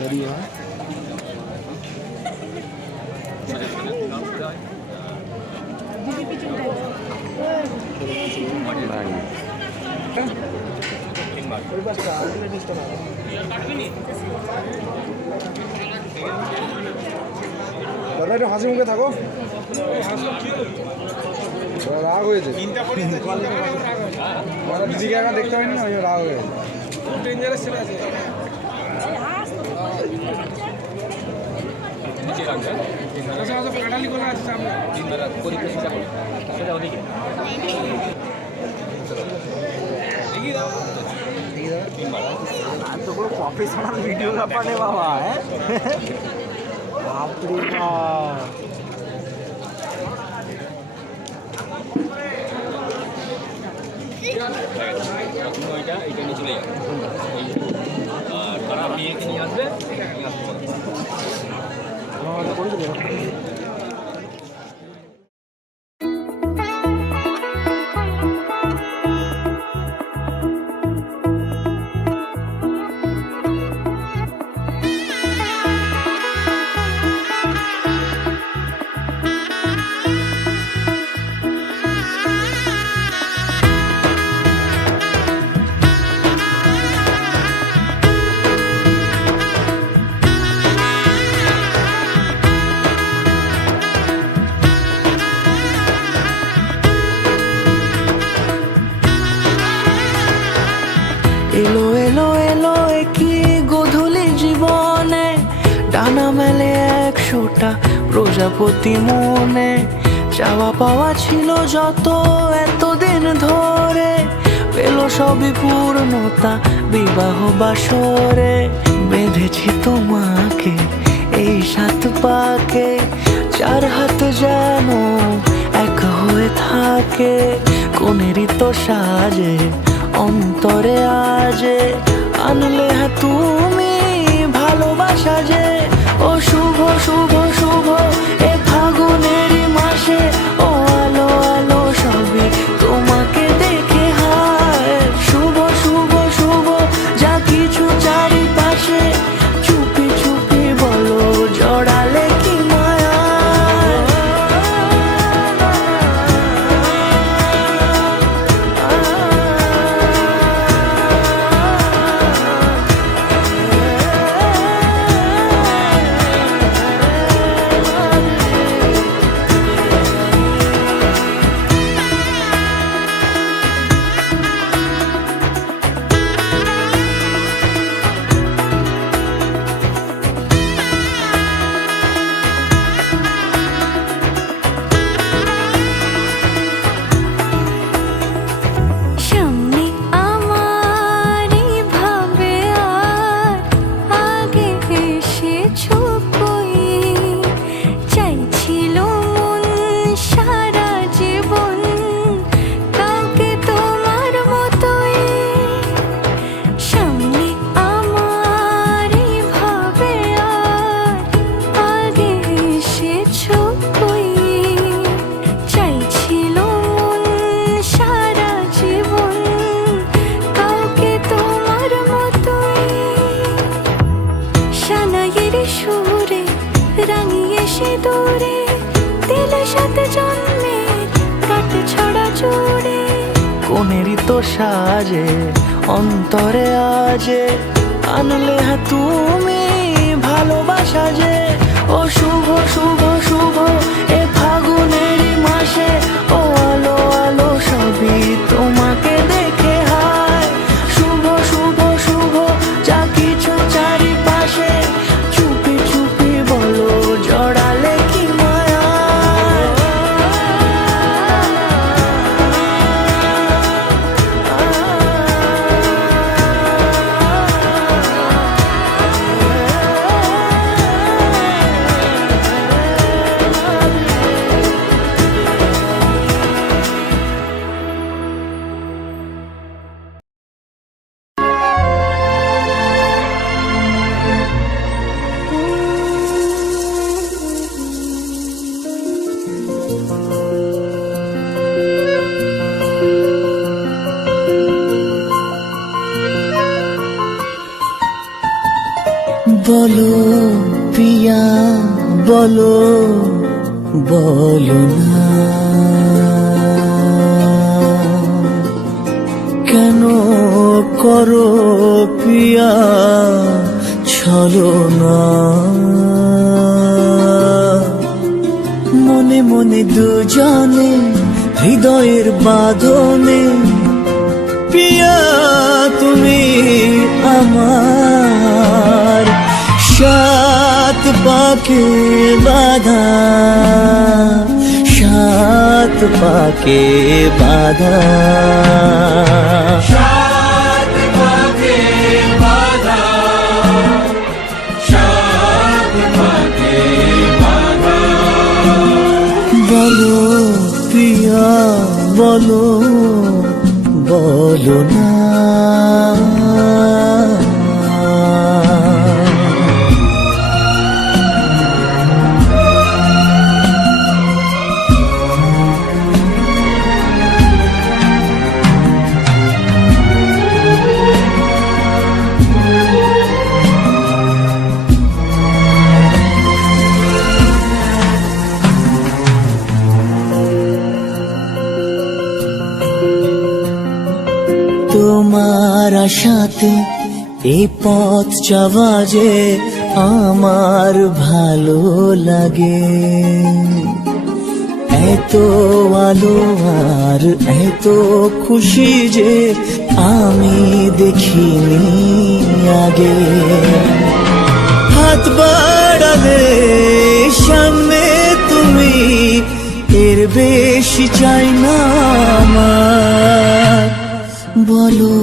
দাদা একটু হাসি মুখে থাকো, রাগ হয়েছে দিদিকে একা দেখতে হয়নি, ওই রাগ হয়ে গেছে। ডেঞ্জারাস ছেলে আছে। तो कोई प्रोफेशनल वीडियो का पड़े बाबा है बाप रे बाप ওইটা এইটা নিয়ে চলে যাবে আর তারা মেয়েকে নিয়ে আসবে এলো এলো এলো কি গোধূলি জীবনে ডানা মেলে 100টা প্রজাপতি মনে চাওয়া পাওয়া ছিল যত এতদিন ধরে পেল সবই পূর্ণতা বিবাহ বাসরে বেঁধেছি তোমাকে এই 7 পাকে 4 হাত যেন এক হয়ে থাকে কোনেরই তো সাজে অন্তরে আজে আনলে তুমি ভালোবাসা যে ও শুভ শুভ শুভ এ ফাগুনেরই মাসে ও আলো আলো সবই তোমাকে দেখে হায় শুভ শুভ শুভ যা কিছু চারিপাশে চুপি চুপি বলো জড়ালে কি মায়া কোনেরই তো সাজে অন্তরে আজে আনলে তুমি ভালোবাসা যে ও শুভ শুভ শুভ এ ফাগুনেরই মাসে ও আলো আলো সবই তোমাকে দেখে হায় শুভ শুভ শুভ যা কিছু চারিপাশে চুপি চুপি বলো জড়ালে কি মায়া বলো পিয়া বলো বলো না কেন করো পিয়া ছলনা মনে মনে দুজনে হৃদয়ের বাঁধনে পিয়া তুমি আমার সাত পাকে বাঁধা সাত পাকে বাঁধা সাত পাকে বাঁধা সাত পাকে বাঁধা বলো পিয়া বলো বলো না তোমার আশাতে এই পথ যাওয়া যে আমার ভালো লাগে এত আলো আর এত খুশি যে আমি দেখিনি আগে হাত বাড়ালে সামনে তুমি এর বেশি চাই না আমার বলো